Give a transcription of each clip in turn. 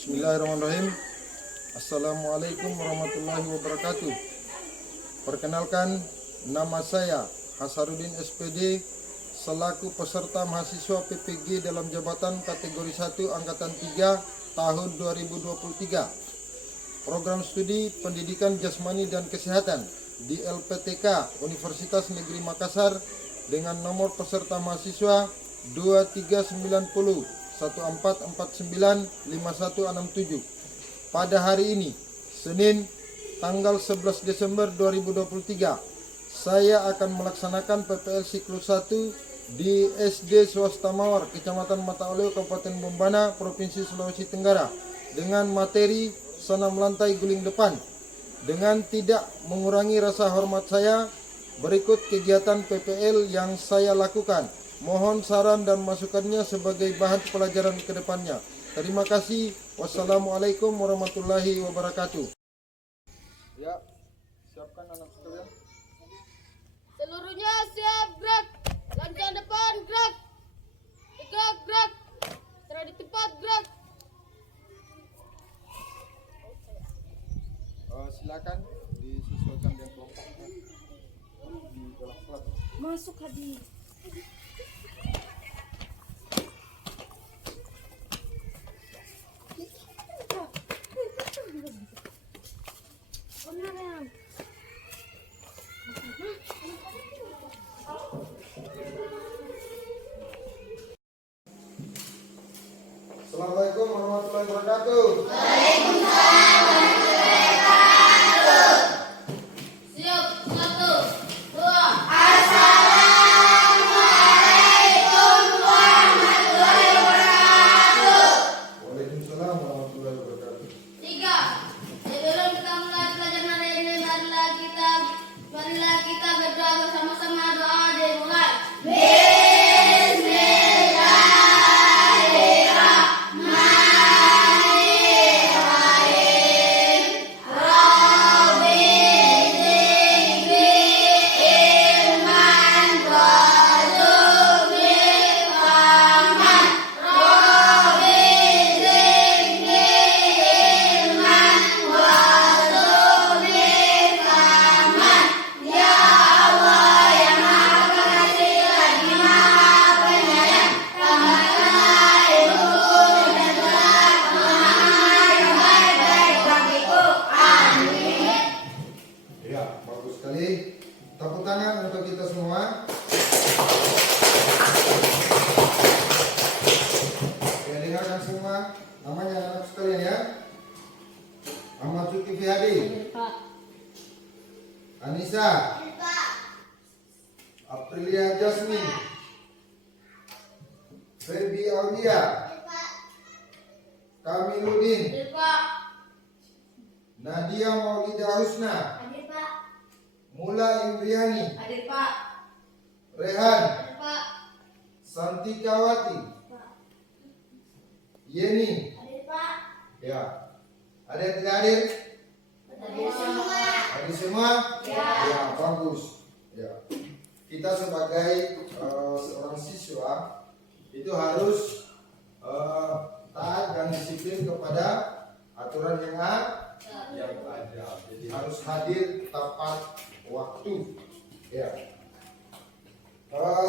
Bismillahirrahmanirrahim. Assalamualaikum warahmatullahi wabarakatuh. Perkenalkan, nama saya Hasaruddin SPD selaku peserta mahasiswa PPG dalam jabatan kategori 1 angkatan 3 tahun 2023. Program studi Pendidikan Jasmani dan Kesehatan di LPTK Universitas Negeri Makassar dengan nomor peserta mahasiswa 2390 14495167. Pada hari ini, Senin, tanggal 11 Desember 2023, saya akan melaksanakan PPL siklus 1 di SD Swasta Mawar, Kecamatan Mata Oleo, Kabupaten Bombana, Provinsi Sulawesi Tenggara, dengan materi senam lantai guling depan. Dengan tidak mengurangi rasa hormat saya, berikut kegiatan PPL yang saya lakukan. Mohon saran dan masukannya sebagai bahan pelajaran ke depannya. Terima kasih. Wassalamualaikum warahmatullahi wabarakatuh. Ya, siapkan anak sekalian. Seluruhnya siap, gerak. Lancang depan, gerak. Tegak, gerak. Serah di tempat, gerak. Silakan disesuaikan dengan kelompoknya di dalam kelas. Masuk hadir. Assalamualaikum warahmatullahi wabarakatuh. Siap, 1, 2. Waalaikumsalam warahmatullahi wabarakatuh. 3. Sebelum kita mulai pelajaran hari ini, marilah kita berdoa bersama-sama. Doa dimulai. Ya, bagus sekali. Tepuk tangan untuk kita semua. Ya, dengarkan semua namanya anak sekalian ya. Ahmad Zulkifli Hadi, Anissa, Aprilia Jasmine, Febi Aulia, Kamiludin, Hadir, Pak. Nadia Maulida Husna, Hadir, Pak. Mula Indriani, Hadir, Pak. Rehan, Hadir, Pak. Santikawati, Yeni. Hadir, Pak. Ya, ada yang tidak hadir? Hadir semua. Hadir semua? Ya. Ya, bagus. Ya, kita sebagai seorang siswa itu harus taat dan disiplin kepada aturan yang ada. Jadi harus hadir tepat waktu. Ya.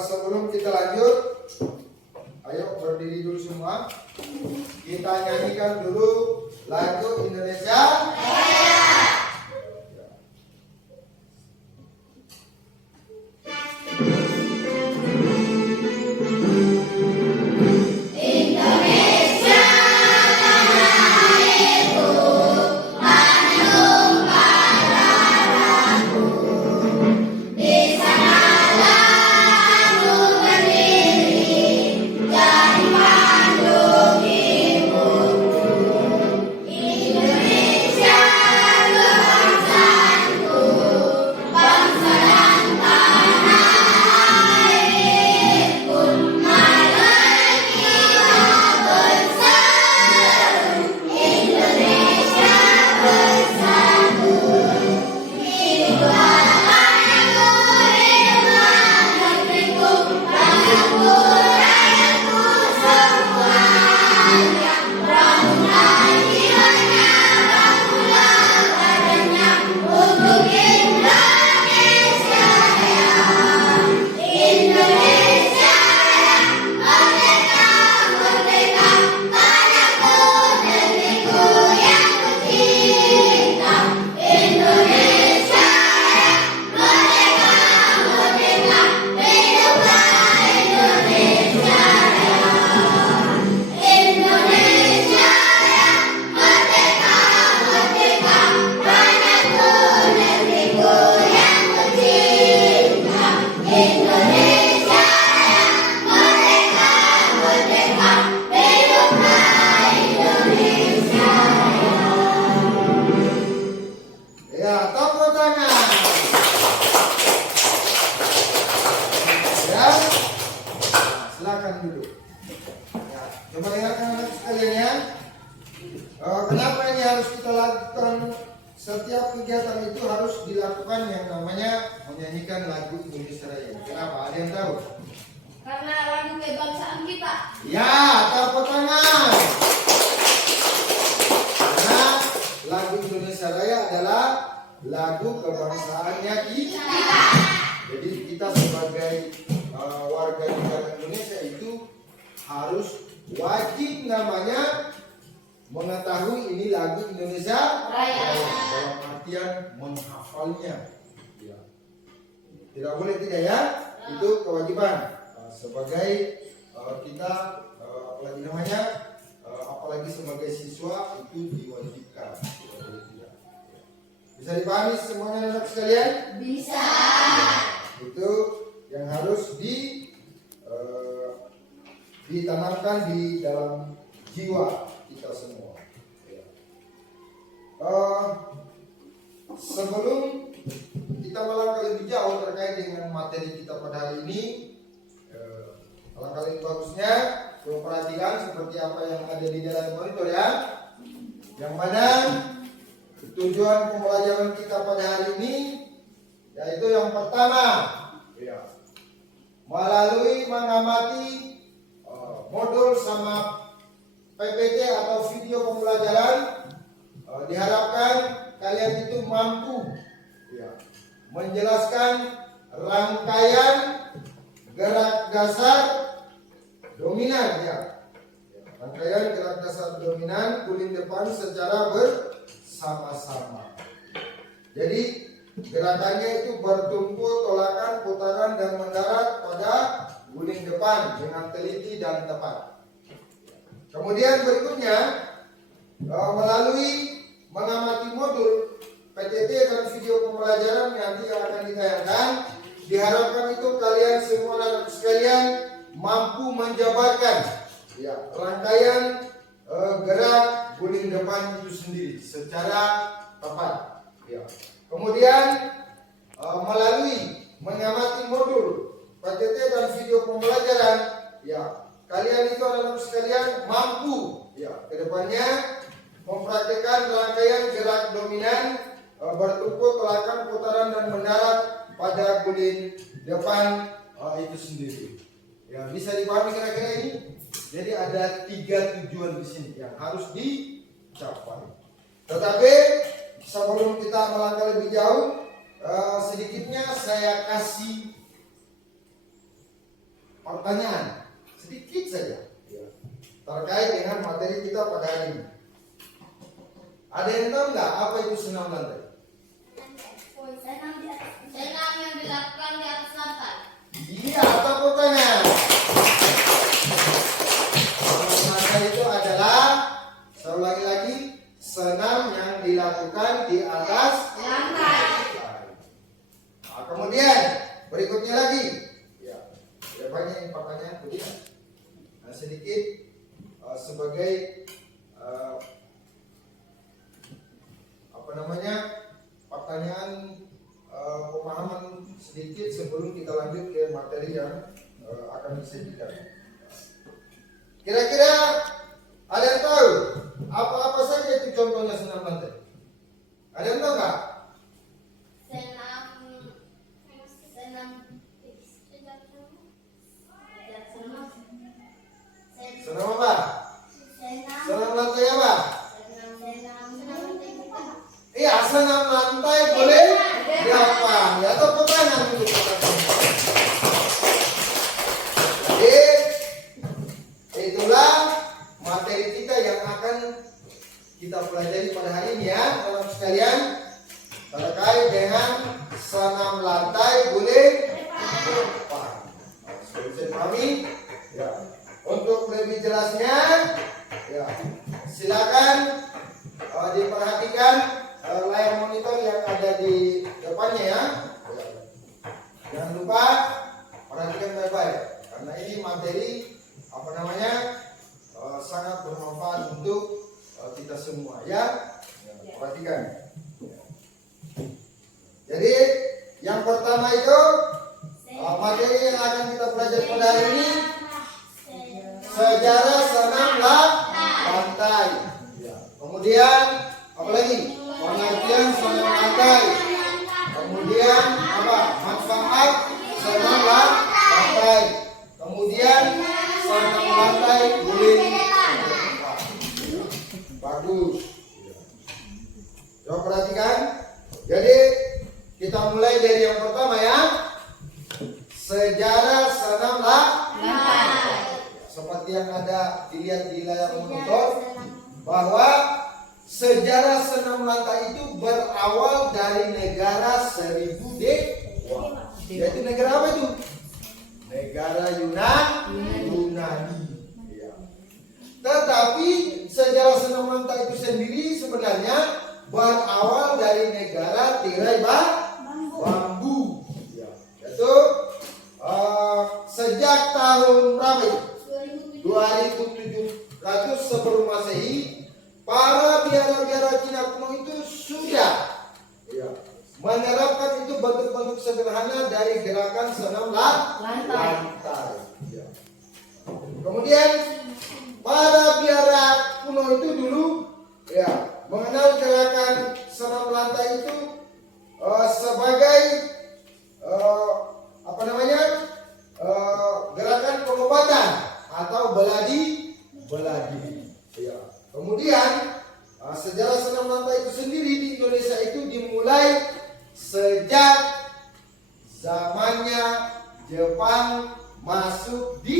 Sebelum kita lanjut, ayo berdiri dulu semua. Kita nyanyikan dulu lagu Indonesia. Indonesia Kenapa ini harus kita lakukan? Setiap kegiatan itu harus dilakukan yang namanya menyanyikan lagu Indonesia Raya. Kenapa? Ada yang tahu? Karena lagu kebangsaan kita. Ya, tepuk tangan. Karena lagu Indonesia Raya adalah lagu kebangsaannya kita. Jadi kita sebagai warga negara Indonesia itu harus wajib namanya mengetahui ini lagu Indonesia Raya. dalam artian menghafalnya. Ya. Tidak boleh tidak ya, itu kewajiban sebagai kita apalagi namanya apalagi sebagai siswa itu diwajibkan. Tidak boleh tidak. Bisa dipahami semuanya anak sekalian? Bisa. Itu yang harus ditanamkan di dalam jiwa kita semua. Sebelum kita melangkah lebih jauh terkait dengan materi kita pada hari ini, alangkah lebih bagusnya perhatikan seperti apa yang ada di dalam monitor ya. Yang mana tujuan pembelajaran kita pada hari ini yaitu yang pertama, ya, melalui mengamati modul sama PPT atau video pembelajaran, diharapkan kalian itu mampu ya, menjelaskan rangkaian gerak dasar dominan ya. Rangkaian gerak dasar dominan guling depan secara bersama-sama. Jadi gerakannya itu bertumpu, tolakan, putaran dan mendarat pada guling depan dengan teliti dan tepat. Kemudian berikutnya melalui mengamati modul PTT dan video pembelajaran nanti yang akan ditayangkan, diharapkan itu kalian semua anak sekalian mampu menjabarkan ya, rangkaian gerak guling depan itu sendiri secara tepat. Ya. Kemudian melalui mengamati modul PTT dan video pembelajaran, ya, kalian itu anak sekalian mampu ya kedepannya mempraktikkan rangkaian gerak dominan bertumpu, tolakan, putaran dan mendarat pada guling depan itu sendiri. Ya, bisa dipahami kira-kira ini. Jadi ada 3 tujuan di sini yang harus dicapai. Tetapi sebelum kita melangkah lebih jauh, sedikitnya saya kasih pertanyaan sedikit saja ya, terkait dengan materi kita pada hari ini. Ada yang tahu nggak apa itu senam lantai? Senam yang dilakukan di atas lantai. Iya, tepuk tangan. Senam lantai itu adalah, saya ulangi lagi, senam yang dilakukan di atas Lantai. Nah, kemudian berikutnya lagi, ya, banyak yang pertanyaan begini. Nah, sedikit sebagai pertanyaan pemahaman sedikit sebelum kita lanjut ke materi yang akan disajikan. Kira-kira ada yang tahu apa-apa saja itu contohnya senam lantai? Ada yang tahu nggak? Senam apa? Senam lantai apa? Iya, senam lantai boleh dihafal ya, tepuk tangan dulu. Jadi itulah materi kita yang akan kita pelajari pada hari ini ya, teman-teman sekalian, terkait dengan senam lantai guling depan. Sudah bisa dipahami? Ya. Untuk lebih jelasnya, ya, silakan diperhatikan layar monitor yang ada di depannya ya. Jangan lupa perhatikan baik-baik karena ini materi sangat bermanfaat untuk kita semua ya. Perhatikan. Jadi yang pertama itu materi yang akan kita pelajari pada hari ini sejarah senam lantai. Ya. Kemudian Kemudian apa lagi? Pengertian senam lantai. Kemudian apa? Manfaat senam lantai. Kemudian senam lantai boleh bagus. Coba perhatikan. Jadi kita mulai dari yang pertama ya. Sejarah senam lantai. Seperti yang ada dilihat di layar monitor, bahwa sejarah senam lantai itu berawal dari negara 1000 Dewa. Yaitu negara apa itu? Negara Yunani. Ya. Tetapi sejarah senam lantai itu sendiri sebenarnya berawal dari negara tirai bambu. Ya. Yaitu sejak tahun berapa itu? 2700 sebelum Masehi, para biara-biara Cina kuno itu sudah menerapkan itu bentuk-bentuk sederhana dari gerakan senam lantai. Ya. Kemudian para biara kuno itu dulu mengenal gerakan senam lantai itu sebagai gerakan pengobatan atau beladi. Ya. Kemudian sejarah senam lantai itu sendiri di Indonesia itu dimulai sejak zamannya Jepang masuk di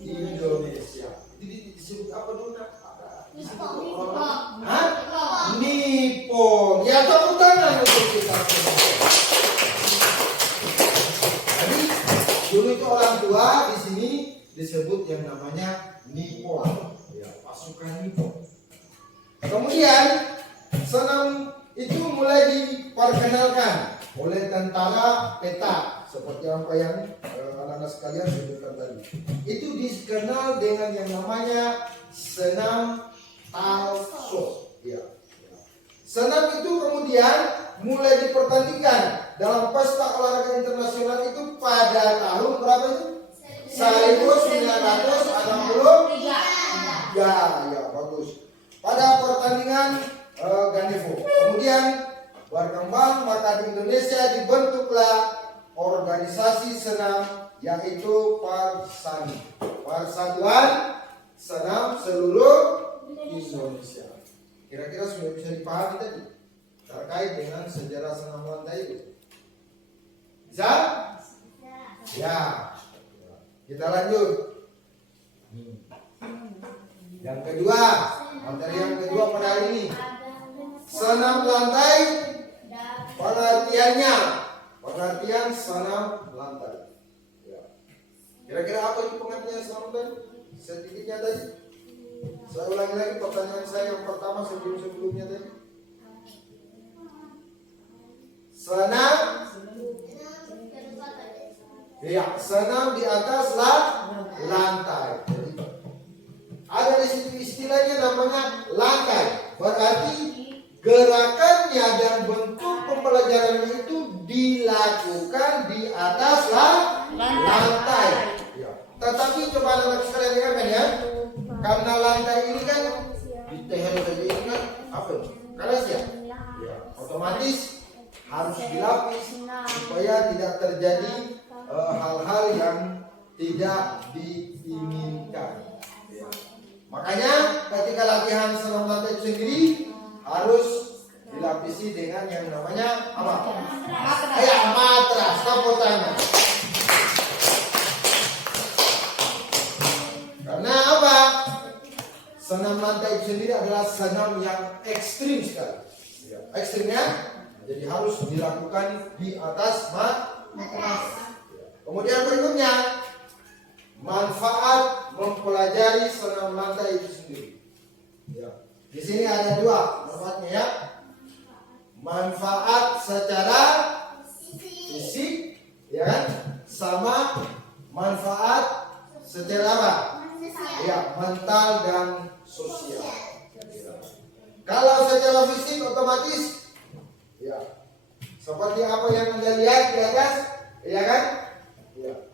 Indonesia. Jadi disebut apa dulu nak? Nippon. Ya, tepuk tangan untuk kita semua. Jadi dulu itu orang tua di sini disebut yang namanya Nippon. Ya, pasukan Nippon. Kemudian senam itu mulai diperkenalkan oleh tentara peta seperti apa yang anak-anak sekalian sebutkan tadi. Itu dikenal dengan yang namanya senam talso. Ya. Senam itu kemudian mulai dipertandingkan dalam pesta olahraga internasional itu pada tahun berapa itu? 1963. Ya, bagus. Pada pertandingan Ganevo. Kemudian berkembang, maka di Indonesia dibentuklah organisasi senam yaitu Parsani, Persatuan Senam Seluruh Indonesia. Kira-kira sudah bisa dipahami tadi terkait dengan sejarah senam lantai itu. Bisa? Ya. Kita lanjut. Yang kedua, materi yang kedua pada hari ini, senam lantai, pengertian senam lantai. Ya. Kira-kira apa itu pengertian senam lantai? Sedikitnya tadi. Saya ulangi lagi pertanyaan saya yang pertama sebelumnya tadi. Senam, senam di atas lantai. Jadi, ada di situ istilahnya namanya lantai. Berarti gerakannya dan bentuk pembelajarannya itu dilakukan di atas lantai. Ya. Tetapi coba anak sekalian dengarkan ya. Karena lantai ini kan di tehel saja ini kan apa? Keras ya. Ya. Otomatis harus dilapis supaya tidak terjadi hal-hal yang tidak diinginkan. Ya. Makanya ketika latihan senam lantai itu sendiri harus dilapisi dengan yang namanya apa? Matras. Tepuk tangan. Karena apa? Senam lantai itu sendiri adalah senam yang ekstrim sekali. Ya. Ekstrimnya, jadi harus dilakukan di atas matras. Kemudian berikutnya, manfaat mempelajari senam lantai itu sendiri. Ya. Di sini ada dua manfaatnya ya. Manfaat secara fisik, ya kan? Sama manfaat secara apa? Ya, mental dan sosial. Ya. Kalau secara fisik otomatis, ya, seperti apa yang Anda lihat di atas, ya kan? Ya.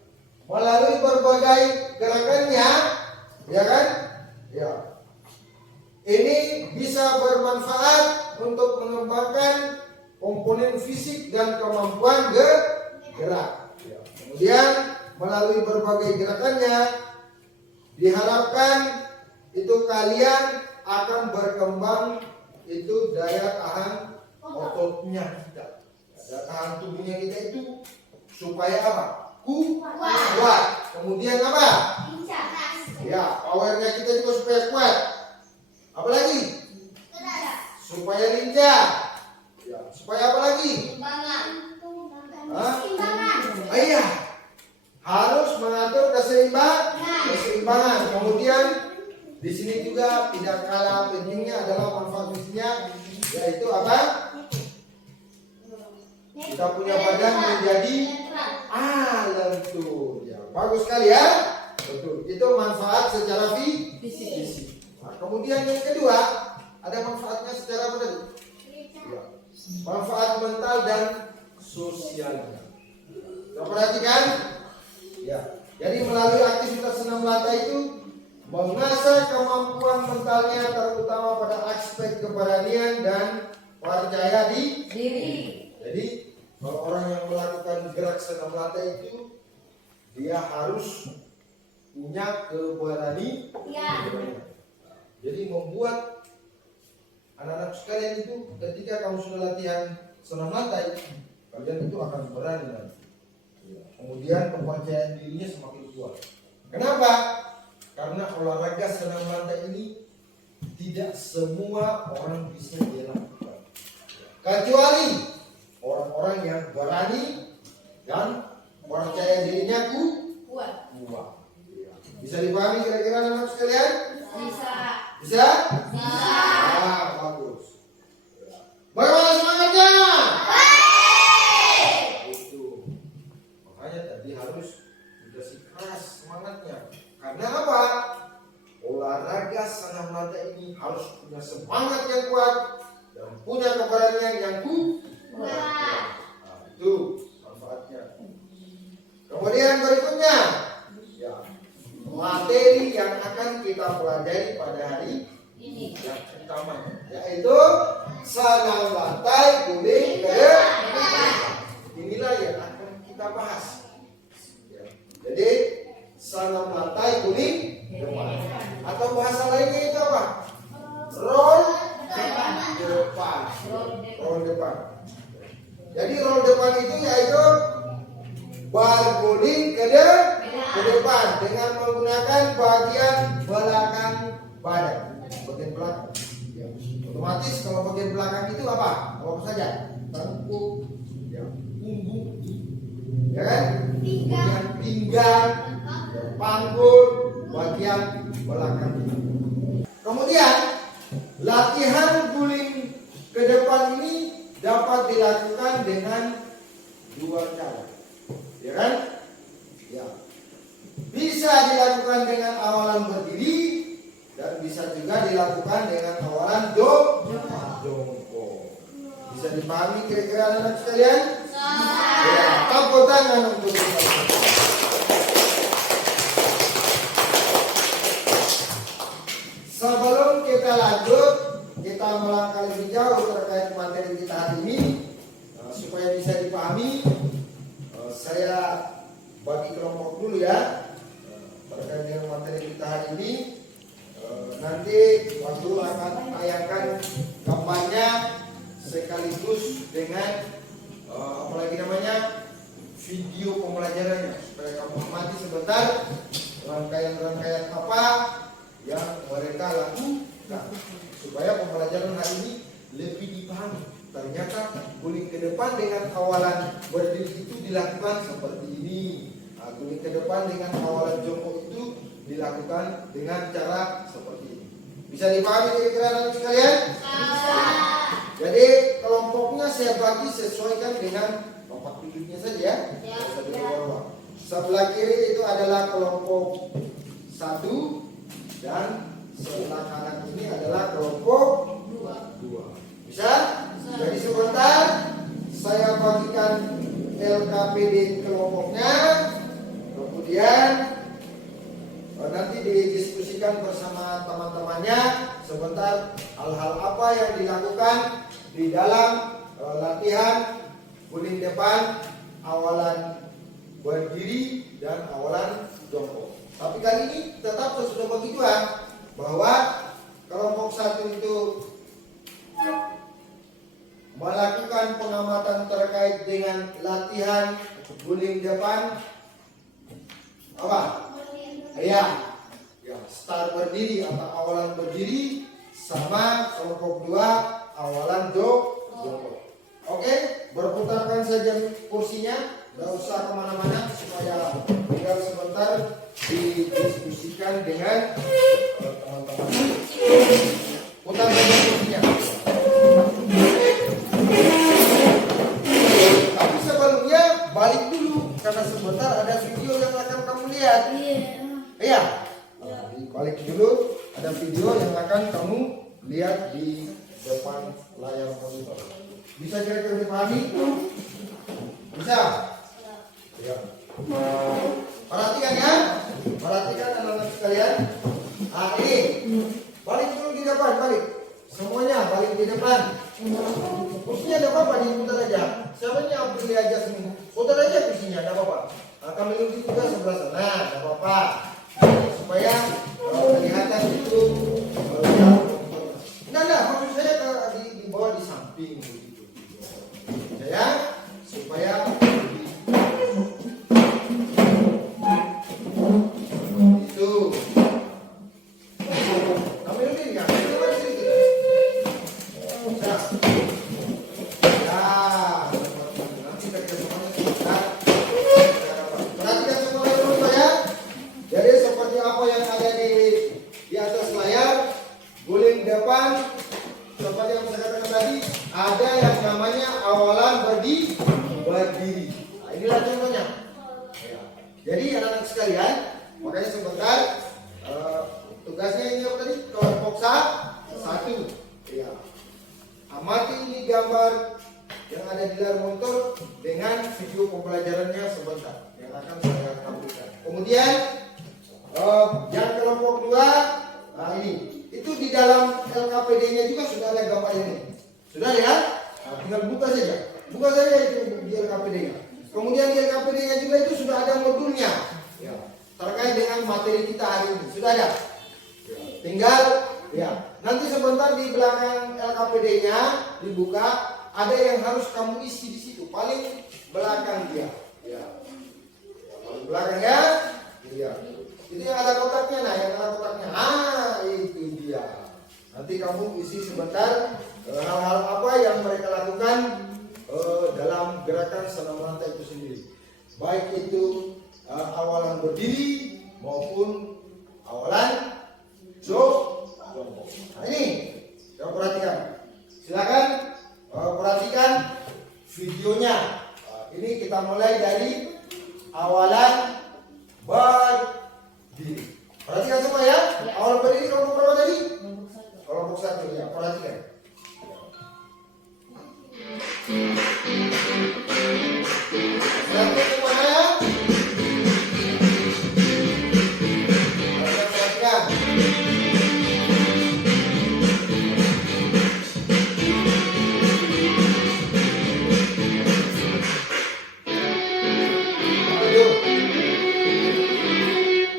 Melalui berbagai gerakannya, ya kan? Ya. Ini bisa bermanfaat untuk mengembangkan komponen fisik dan kemampuan gerak. Ya. Kemudian melalui berbagai gerakannya diharapkan itu kalian akan berkembang itu daya tahan ototnya kita, daya tahan tubuhnya kita itu supaya apa? Kuat. Kemudian apa? Ya, powernya kita juga supaya kuat. Apalagi? Supaya lincah. Ya, supaya apa lagi? Iya, harus mengatur keseimbangan. Kemudian di sini juga tidak kalah pentingnya adalah manfaat fisiknya, yaitu apa? Kita punya badan menjadi lentur. Ya, bagus sekali ya. Betul. Itu manfaat secara fisik. Nah, kemudian yang kedua, ada manfaatnya secara apa tadi? Ya, manfaat mental dan sosialnya. Kita perhatikan. Ya, jadi melalui aktivitas senam lantai itu mengasah kemampuan mentalnya terutama pada aspek keberanian dan percaya diri. Jadi kalau orang yang melakukan gerak senam lantai itu dia harus punya keberanian. Jadi membuat anak-anak sekalian itu ketika kamu sudah latihan senam lantai, kalian itu akan berani nanti. Kemudian kepercayaan dirinya semakin kuat. Kenapa? Karena olahraga senam lantai ini tidak semua orang bisa dilakukan, kecuali orang-orang yang berani dan percaya dirinya kuat. Bisa dipahami kira-kira anak sekalian? Bisa? Bagus. Bagaimana semangatnya? Itu. Makanya tadi harus dikasih keras semangatnya. Karena apa? Olahraga senam lantai ini harus punya semangat yang kuat dan punya keberanian yang kuat. Nah, itu manfaatnya. Kemudian berikutnya, ya, materi yang akan kita pelajari pada hari ini yang pertama yaitu senam lantai guling ke depan. Inilah yang akan kita bahas. Ya. Jadi senam lantai guling depan. Atau bahasa lainnya itu apa? Roll depan. Roll depan. Jadi roll depan itu yaitu berguling ke depan dengan menggunakan bagian belakang badan. Bagian belakang. Ya. Otomatis kalau bagian belakang itu apa? Apa saja? Tengkuk, ya, punggung, ya kan? Bagian pinggang, ya, panggul, bagian belakang. Kemudian latihan guling ke depan ini dapat dilakukan dengan dua cara. Ya kan? Ya. Bisa dilakukan dengan awalan berdiri dan bisa juga dilakukan dengan awalan jongkok. Bisa dipahami kira-kira anak sekalian? Ya, tepuk tangan untuk kita. Sebelum kita lanjut, kita melangkah lebih jauh terkait materi kita hari ini supaya bisa dipahami. Saya bagi kelompok dulu ya terkait dengan materi kita hari ini. Nanti waktu akan tayangkan gambarnya sekaligus dengan apalagi namanya video pembelajarannya supaya kamu amati sebentar rangkaian-rangkaian apa yang mereka lakukan supaya pembelajaran hari ini lebih dipahami. Ternyata guling ke depan dengan awalan berdiri itu dilakukan seperti ini. Nah, guling ke depan dengan awalan jongkok itu dilakukan dengan cara seperti ini. Bisa dipahami kira-kira anak sekalian? Jadi kelompoknya saya bagi sesuaikan dengan tempat duduknya saja ya. Sebelah kiri itu adalah kelompok 1 dan sebelah kanan ini adalah kelompok 2. Bisa? Jadi sebentar saya bagikan LKPD kelompoknya, kemudian nanti didiskusikan bersama teman-temannya sebentar hal-hal apa yang dilakukan di dalam latihan guling depan, awalan berdiri dan awalan jongkok. Tapi kali ini tetap sudah begituan bahwa kelompok 1 itu melakukan pengamatan terkait dengan latihan guling depan apa? Ya, start berdiri atau awalan berdiri, sama kelompok 2 awalan jongkok. Oke, berputarkan saja kursinya, nggak usah kemana-mana supaya tinggal sebentar didiskusikan dengan teman-teman. Putar saja kursinya. Tapi sebelumnya balik dulu karena sebentar ada video yang akan kamu lihat. Iya. Balik dulu, ada video yang akan kamu lihat di depan layar monitor. Bisa kira-kira dipahami? Bisa? Ya. Perhatikan ya, perhatikan anak-anak sekalian. Ini balik dulu di depan, balik. Semuanya balik di depan. Kursinya ada apa-apa, diputar aja. Siapa yang beli aja semua? Putar aja kursinya, ada apa-apa. Kami duduk juga sebelah sana, ada apa-apa. Supaya kelihatan itu enggak, maksud saya di bawah di samping begitu. Ya, supaya itu. Kami duduk ya, coba sedikit. Nanti kita semuanya sebentar. Perhatikan semuanya dulu ya. Jadi seperti apa yang ada di atas layar, guling depan seperti yang saya katakan tadi, ada yang namanya awalan berdiri. Nah, inilah contohnya. Ya. Jadi anak-anak sekalian, makanya sebentar tugasnya ini apa tadi? Kelompok 1. Ya. Amati ini gambar yang ada di layar monitor dengan video pembelajarannya sebentar yang akan saya tampilkan. Kemudian yang kelompok 2, nah ini itu di dalam LKPD-nya juga sudah ada gambar ini. Sudah ya? Nah, tinggal buka saja itu di LKPD-nya. Kemudian di LKPD-nya juga itu sudah ada modulnya, ya, terkait dengan materi kita hari ini. Sudah ada. Ya, tinggal ya. Nanti sebentar di belakang LKPD-nya dibuka, ada yang harus kamu isi di situ. Paling belakang dia. Ya. Paling belakang ya. Iya. Itu yang ada kotaknya, itu dia. Nanti kamu isi sebentar hal-hal apa yang mereka lakukan dalam gerakan senam lantai itu sendiri. Baik itu awalan berdiri maupun awalan jongkok. Nah ini, coba perhatikan. Silakan perhatikan videonya. Ini kita mulai dari awalan berdiri. Perhatikan semua ya. Awal berdiri kelompok berapa tadi? Kelompok 1 ya. Perhatikan. Perhatikan semuanya ya. Perhatikan.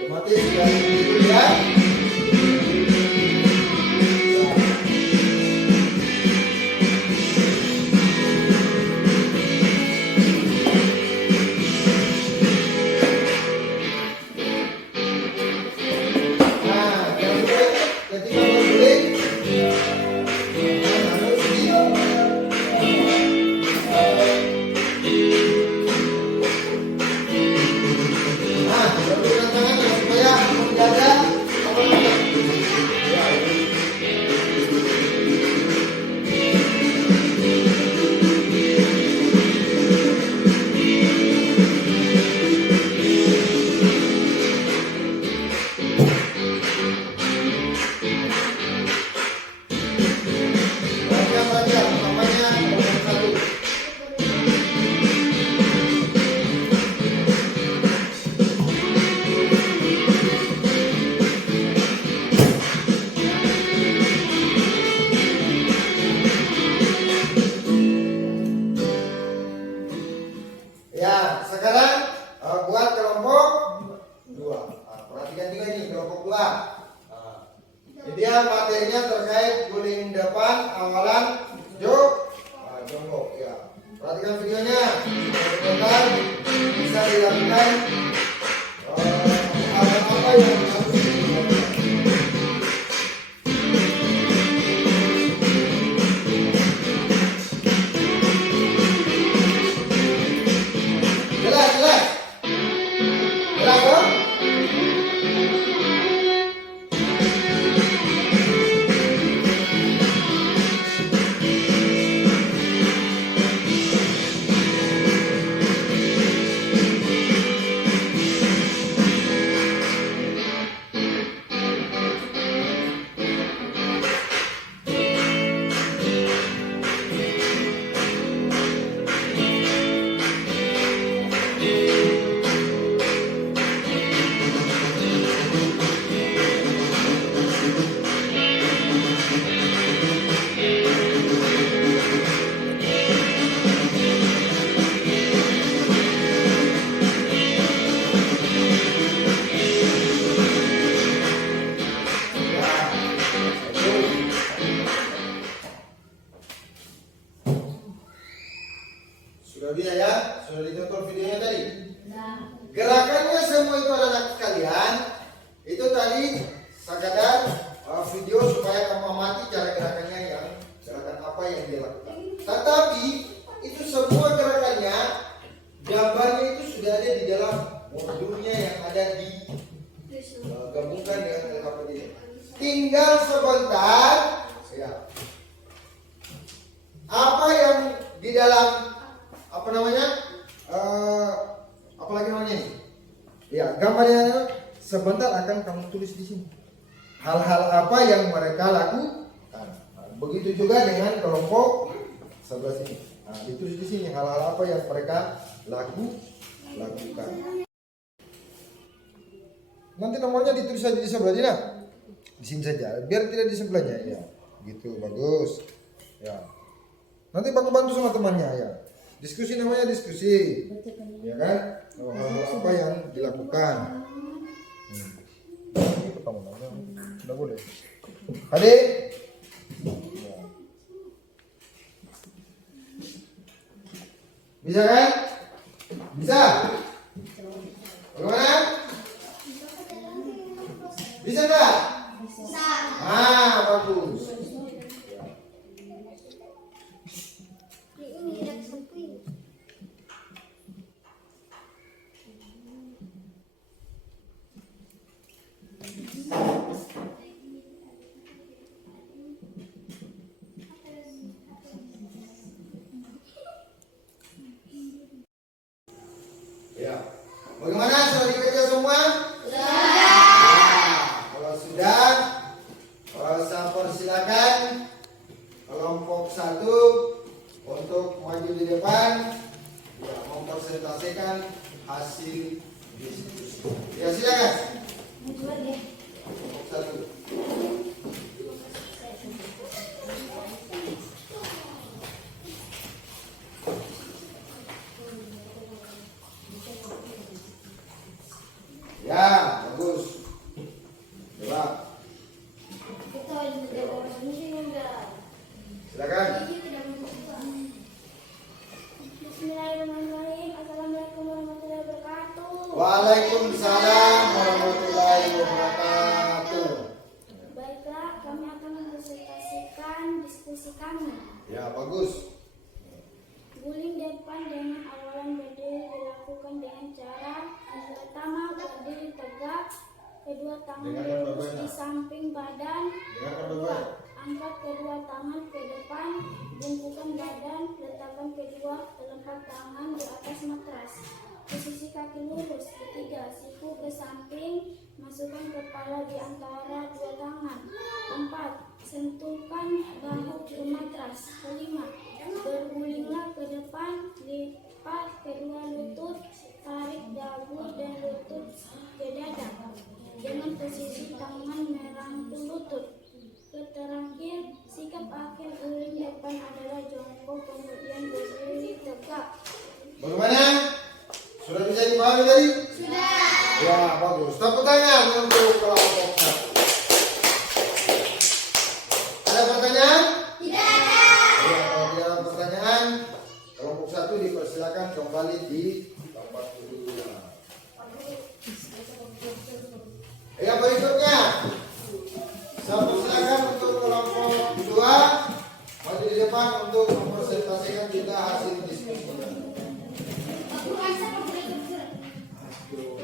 Otomatis ya. terkait guling depan awalan jongkok ya. Perhatikan videonya. Sebentar bisa dilakukan apa yang harus dilakukan. Jelas kan? Sudah bisa ya? Sudah ditonton videonya tadi? Gerakannya semua itu anak sekalian. Itu tadi sekadar video supaya kamu amati cara gerakannya yang gerakan apa yang dia lakukan. Tetapi itu semua gerakannya gambarnya itu sudah ada di dalam modulnya yang ada di gabungkan dengan LKPD. Tinggal sebentar ya. Apa yang di dalam apa namanya? Apalagi namanya ini? Ya, gambarnya sebentar akan kamu tulis di sini. Hal-hal apa yang mereka lakukan. Begitu juga dengan kelompok sebelah sini. Nah, ditulis di sini hal-hal apa yang mereka lakukan. Nanti nomornya ditulis saja di sebelahnya. Nah. Di sini saja, biar tidak di sebelahnya ya. Gitu, bagus. Ya. Nanti bantu sama temannya ya. Diskusi namanya diskusi, ya kan? Hal-hal apa yang dilakukan? Ini pertama nanya, tidak boleh. Adik, ya. Bisa kan? Bisa? Bagaimana? Bisa nggak? Bisa. Ah, bagus. Ya. Bagaimana? Sudah dikerja semua? Kalau sudah, saya persilakan kelompok 1 untuk maju di depan, ya, mempresentasikan hasil diskusi. Ya, silakan. Kelompok 1. Ya, bagus. Coba. Silakan. Bismillahirrahmanirrahim. Assalamualaikum warahmatullahi wabarakatuh. Waalaikumsalam warahmatullahi wabarakatuh. Baiklah, kami akan mempresentasikan diskusi kami. Ya, bagus. Guling depan dengan awalan berdiri dilakukan dengan cara yang pertama berdiri tegak, kedua tangan lurus di samping badan, kedua angkat kedua tangan ke depan, bungkukan badan, letakkan kedua telapak tangan di atas matras. Posisi kaki lurus. Ketiga, siku ke samping, masukkan kepala di antara dua tangan. 4. Sentuhkan bahu ke matras. 5. Bergulinglah ke depan, lipat kedua lutut, tarik dagu dan lutut ke dada dengan posisi tangan merangkul lutut. Terakhir, sikap akhir guling depan adalah jongkok, kemudian berdiri tegak. Bagaimana? Sudah bisa dipahami tadi? Sudah. Ya, bagus. Tepuk tangan untuk kelompok 1. Ada Ada pertanyaan? Tidak ada. Ya, kalau tidak ada pertanyaan, kelompok 1 dipersilakan kembali di tempat duduknya. Ya, berikutnya saya persilakan untuk kelompok 2 maju di depan untuk mempresentasikan kita hasil diskusi.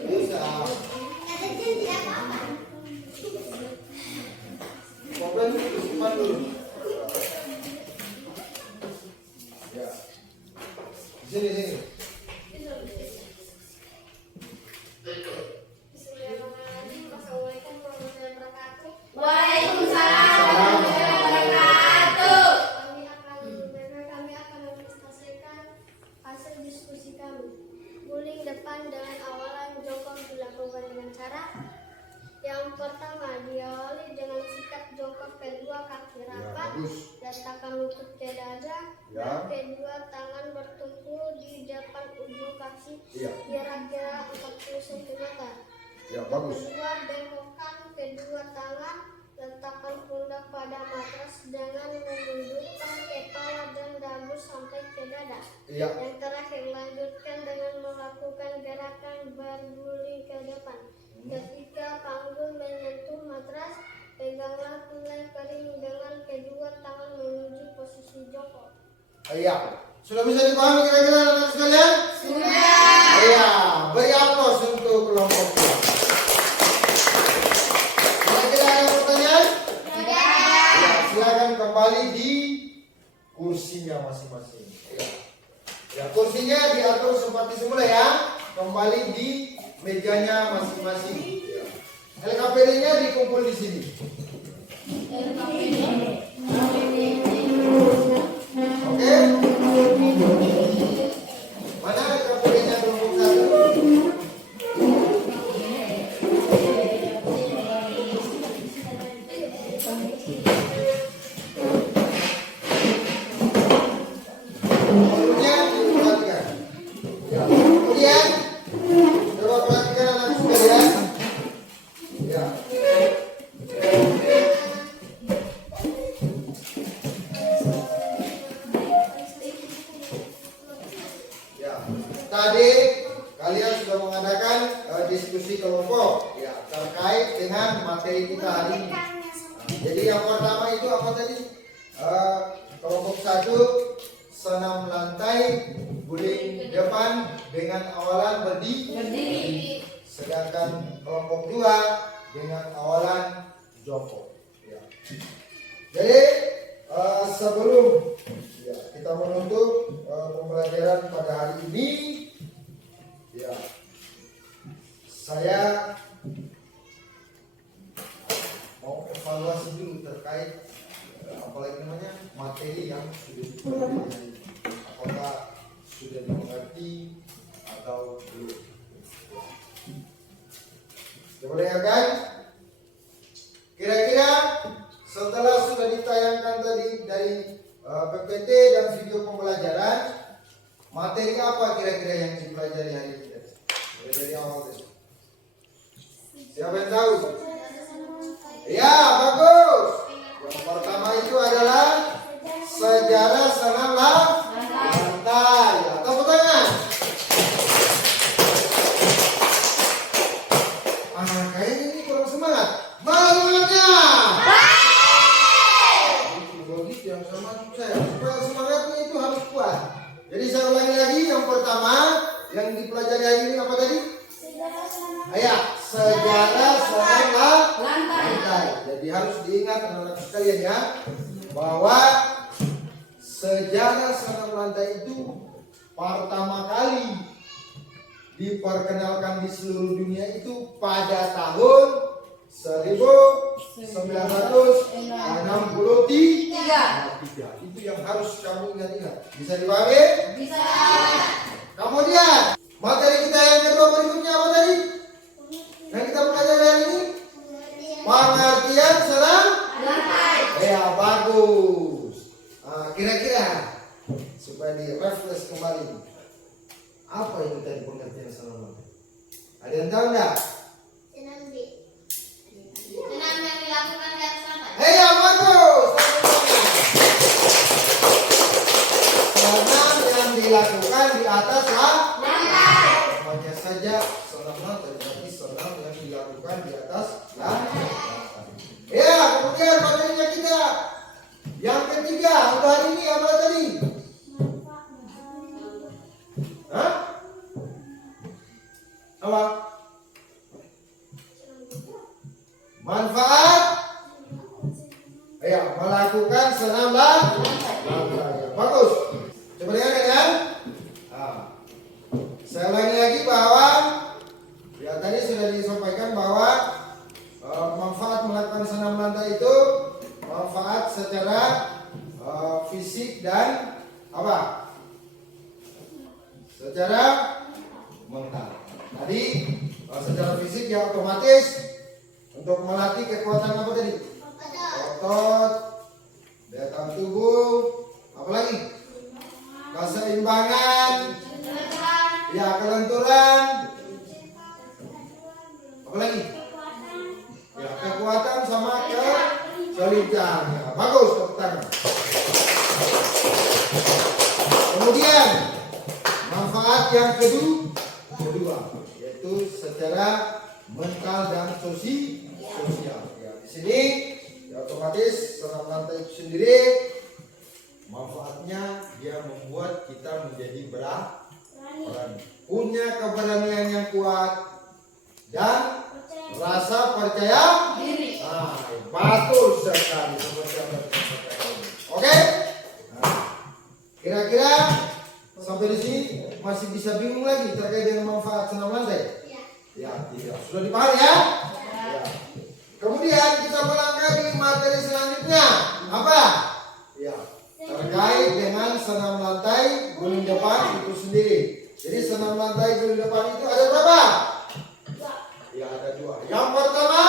Bisa. Pokoknya itu simpan dulu. Ya. Sini. Waalaikumsalam. Kami akan mempresentasikan hasil diskusi kami. Guling depan dengan awalan jongkok dilakukan dengan cara yang pertama diawali dengan sikap jongkok, kedua kaki rapat, letakkan lutut ke dada, dan kedua tangan bertumpu di depan ujung kaki kira-kira 40 cm. Ya, bagus. Kedua, bengkokkan kedua tangan, letakkan pundak pada matras dengan menundukkan kepala dan dagu sampai ke dada. Iya. Yang terakhir, lanjutkan dengan melakukan gerakan berguling ke depan. Ketika panggul menyentuh matras, peganglah tulai kering dengan kedua tangan menuju posisi jongkok. Iya. Sudah bisa dipahami kira-kira anak sekalian? Sudah. Iya. Beri aplaus untuk kelompok 2. Kira-kira ada pertanyaan? Tidak. Ya, silakan kembali di kursinya masing-masing. Ya, kursinya diatur seperti semula ya. Kembali di mejanya masing-masing. Ya. LKPD-nya dikumpul di sini. Oke? Mana LKPD-nya kelompok 1? Kemudian diperhatikan. Ya. Kemudian coba perhatikan anak sekalian. Ya. Ya. Tadi kalian sudah mengadakan diskusi kelompok ya terkait dengan materi kita hari ini. Jadi yang pertama itu apa tadi? Kelompok 1 senam lantai, guling depan dengan awalan berdiri. Sedangkan kelompok 2 dengan awalan jongkok. Ya. Jadi sebelum kita menutup pembelajaran pada hari ini, ya saya mau evaluasi dulu terkait apalagi namanya materi yang sudah dipelajari, apakah sudah dimengerti atau belum. Coba dengarkan. Kira-kira setelah sudah ditayangkan tadi dari PPT dan video pembelajaran, materi apa kira-kira yang dipelajari hari ini? Dari awal tadi. Siapa yang tahu? Ya, bagus. Yang pertama itu adalah sejarah senam lantai. Tepuk tangan. Kayaknya ini kurang semangat. Semangatnya. Begitu yang sama saya. Supaya semangatnya itu harus kuat. Jadi saya ulangi lagi. Yang pertama yang dipelajari hari ini apa tadi? Sejarah senam lantai. Jadi harus diingat anak-anak sekalian ya, bahwa sejarah senam lantai itu pertama kali diperkenalkan di seluruh dunia itu pada tahun 1963. Itu yang harus kamu ingat-ingat. Bisa dipahami? Bisa. Kemudian materi kita yang kedua berikutnya apa tadi? Yang kita pelajari hari ini? Pengertian senam lantai. Ya, bagus. Kira-kira supaya direfresh kembali, apa itu tadi pengertian senam lantai? Ada yang tahu enggak? Senam Senam yang dilakukan di atas lantai. Ya, bagus. dilakukan di atas lantai. Ya, kemudian materinya kita yang ketiga untuk hari ini apa tadi? Hah? Apa? Manfaat ya melakukan senam lantai. Bagus. Coba dengarkan ya. Saya ulangi lagi bahwa ya tadi sudah disampaikan bahwa manfaat melakukan senam lantai itu manfaat secara fisik dan apa? Secara mental. Tadi secara fisik ya otomatis untuk melatih kekuatan apa tadi? Otot, daya tahan tubuh, apa lagi? Keseimbangan, ya kelenturan, apa lagi? Ya kekuatan sama kelincahan. Ya, bagus tepuk tangan. Kemudian manfaat yang kedua yaitu secara mental dan sosial. Ya, di sini ya otomatis senam lantai itu sendiri manfaatnya dia membuat kita menjadi berani, punya keberanian yang kuat dan rasa percaya diri. Betul sekali seperti yang tadi disampaikan. Oke? Kira-kira sampai di sini masih bisa bingung lagi terkait dengan manfaat senam lantai? Ya, tidak. Sudah dipahami ya? Ya. Kemudian kita melangkah di materi selanjutnya. Apa? Ya, terkait dengan senam lantai guling depan itu sendiri. Jadi senam lantai guling depan itu ada berapa? Ya, ada 2. Yang pertama,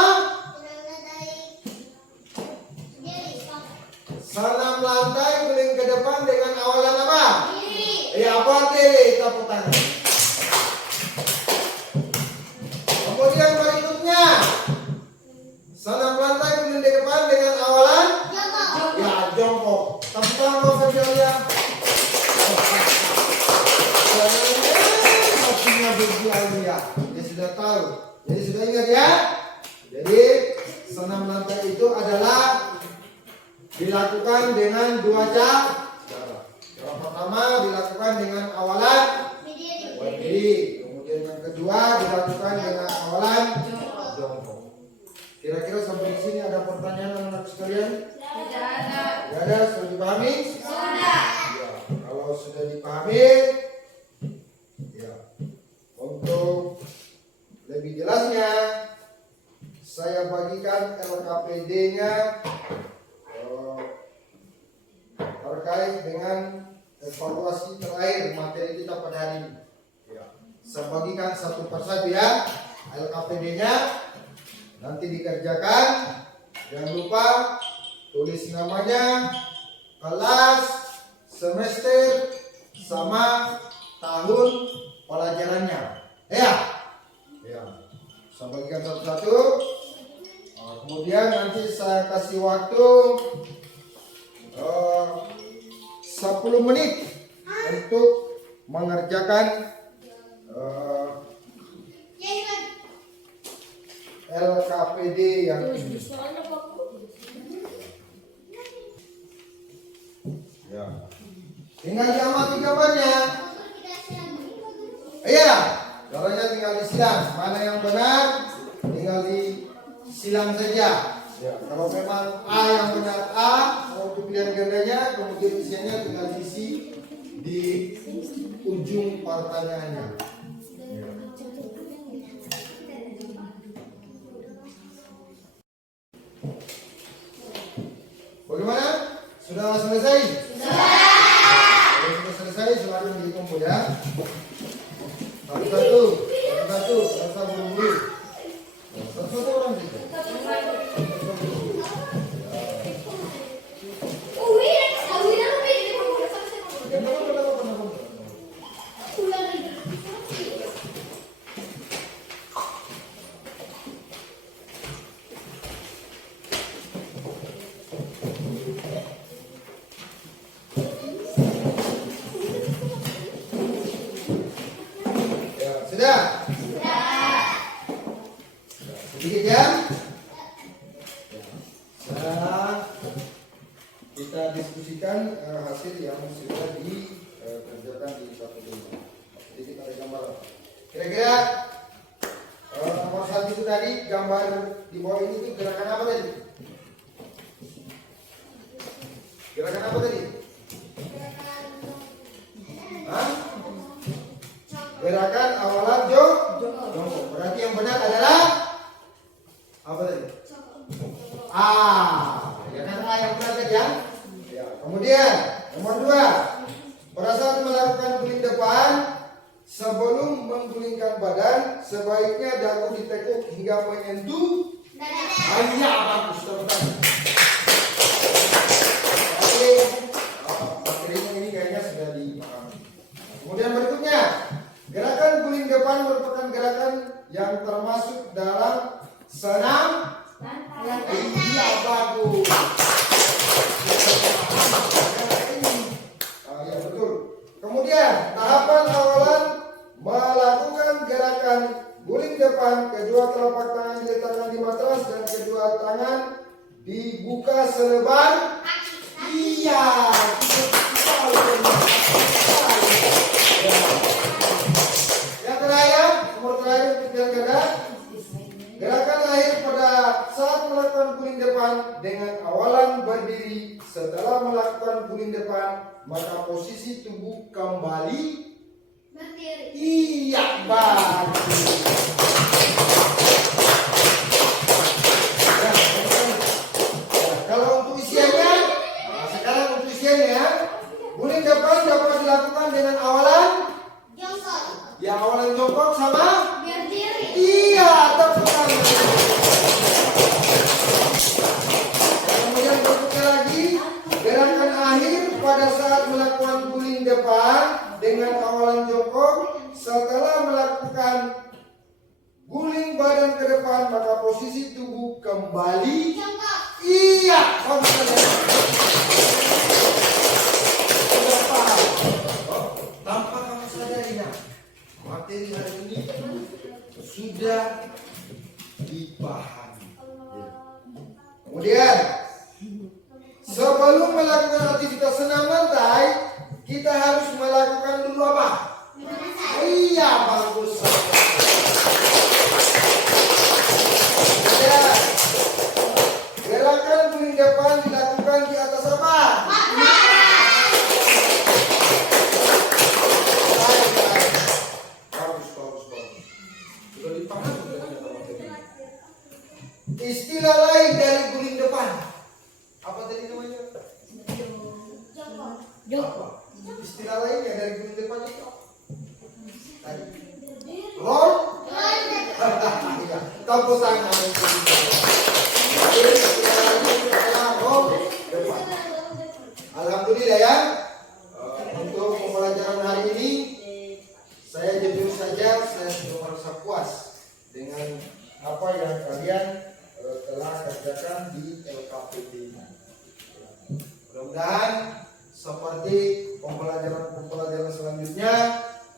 senam lantai guling ke depan dengan awalan apa? Ya, berdiri. Tepuk tangan. Kemudian berikutnya, senam lantai guling ke depan dengan awalan ya jongkok. Tepuk tangan Bapak sekalian. Maksudnya begitu ya. Dia sudah tahu. Jadi sudah ingat ya. Jadi senam lantai itu adalah dilakukan dengan 2 cara. Yang pertama dilakukan dengan awalan berdiri. Kemudian yang kedua dilakukan dengan awalan jongkok. Kira-kira sampai di sini ada pertanyaan anak sekalian? Tidak ada. Tidak ada, sudah dipahami? Sudah. Ya, kalau sudah dipahami, ya, untuk lebih jelasnya saya bagikan LKPD-nya terkait dengan evaluasi terakhir materi kita pada hari ini. Ya, saya bagikan satu persatu ya LKPD-nya. Nanti dikerjakan. Jangan lupa tulis namanya, kelas, semester, sama tahun pelajarannya. Ya, saya bagikan satu-satu. Kemudian nanti saya kasih waktu 10 menit untuk mengerjakan LKPD yang ini. Ya. Tinggal diamati gambarnya. Iya, caranya tinggal disilang. Mana yang benar, tinggal disilang saja. Ya, kalau memang A yang benar A, untuk pilihan gandanya, kemudian isiannya tinggal diisi di ujung pertanyaannya. Ya. Bagaimana? Sudah selesai? Sudah. Kalau sudah selesai, silakan dikumpul ya. Satu-satu, rasa buru-buru. Satu-satu orang saja. Sudah? Sudah. diskusikan hasil yang sudah dikerjakan di satu ini. Jadi kita ada gambar. Kira-kira nomor 1 itu tadi gambar di bawah ini itu gerakan apa tadi? Gerakan apa tadi? Hah? Gerakan awalan jongkok. Berarti yang benar adalah apa tadi? Gerakan A yang benar tadi ya. Ya. Kemudian nomor 2, pada saat melakukan guling depan, sebelum menggulingkan badan, sebaiknya dagu ditekuk hingga menyentuh dada. Bagus teman-teman. Oke, materinya ini kayaknya sudah dipahami. Kemudian berikutnya, gerakan guling depan merupakan gerakan yang termasuk dalam senam. Iya, bagus. Ya betul. Kemudian tahapan awalan melakukan gerakan guling depan, kedua telapak tangan diletakkan di matras dan kedua tangan dibuka selebar. Iya. Yang terakhir, nomor terakhir kita lihat gerakan lahir pada saat melakukan guling depan dengan awalan berdiri. Setelah melakukan guling depan, maka posisi tubuh kembali Berdiri. iya, bagus. Kalau untuk isiannya, sekarang untuk isiannya, guling depan dapat dilakukan dengan awalan Jongkok. ya awalan jongkok sama Berdiri. iya, tepuk tangan. Kemudian berikutnya lagi, gerakan akhir pada saat melakukan guling depan dengan awalan jongkok. Setelah melakukan guling badan ke depan, maka posisi tubuh kembali Jongkok. iya. Sudah paham? Tanpa kamu sadari, nah, materi hari ini sudah dipahami. Kemudian sebelum melakukan aktivitas senam lantai, kita harus melakukan dulu apa? Iya, bagus. Ya. Gerakan guling depan dilakukan di atas apa? Bagus. Sudah dipahami ternyata materi. Istilah lain dari guling depan. Apa tadi namanya? Jongkok. Apa? Istilah lainnya dari guling depan itu apa? Tadi. Roll. Iya. Tepuk tangan. Istilah lainnya itu adalah roll depan. Alhamdulillah ya. Untuk pembelajaran hari ini saya jujur saja saya sudah merasa puas dengan apa yang kalian telah kerjakan di LKPD ini. Mudah-mudahan seperti pembelajaran selanjutnya,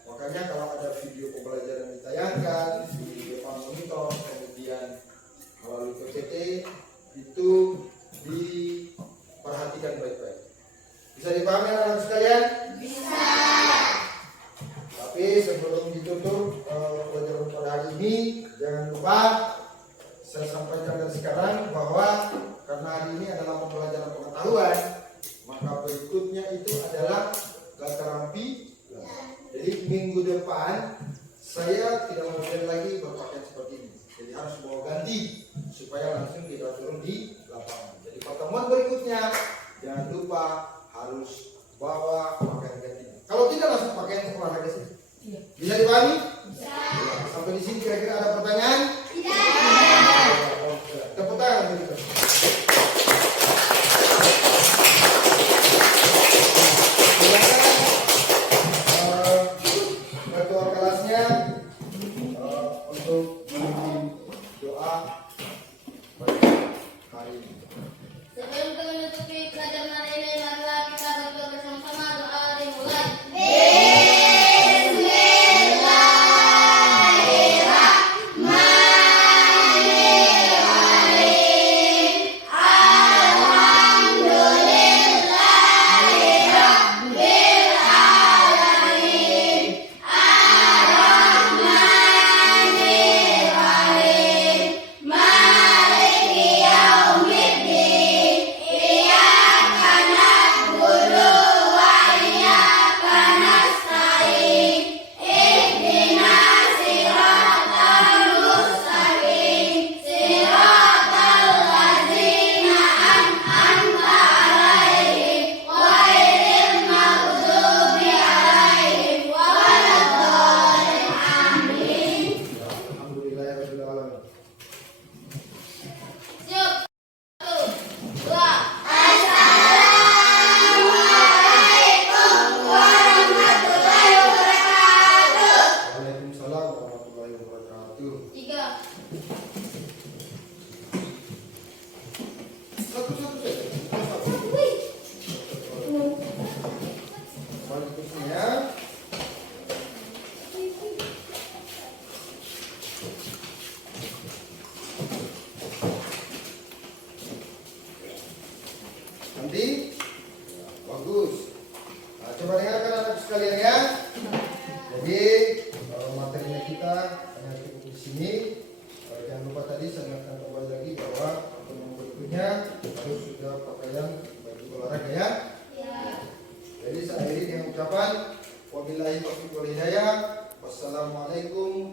makanya kalau ada video pembelajaran ditayangkan di depan monitor, kemudian melalui PPT itu diperhatikan baik-baik. Bisa dipahami anak-anak sekalian? Bisa. Tapi sebelum ditutup pelajaran pada hari ini, jangan lupa saya sampaikan dari sekarang bahwa karena hari ini adalah pembelajaran pengetahuan, maka berikutnya itu adalah gatarampi. Jadi minggu depan saya tidak boleh lagi berpakaian seperti ini. Jadi harus bawa ganti supaya langsung kita turun di lapangan. Jadi pertemuan berikutnya jangan lupa harus bawa pakaian ganti. Kalau tidak langsung pakaian olahraga sih. Bisa dipahami? Bisa. Sampai di sini kira-kira ada pertanyaan? Tidak. Tepuk tangan gitu. Ketua kelasnya untuk memimpin doa pada hari ini. Sebelum kita menutupi pelajaran hari ini, marilah kita berdoa bersama-sama. Doa dimulai. Bismillahirrahmanirrahim. bagus. Nah, coba dengarkan anak sekalian ya. Jadi materinya kita hanya cukup di sini. Jangan lupa tadi saya ingatkan kembali lagi bahwa pertemuan berikutnya harus sudah pakaian baju olahraga ya. Jadi saya akhiri dengan ucapan wabillahi taufiq wal hidayah. Wassalamualaikum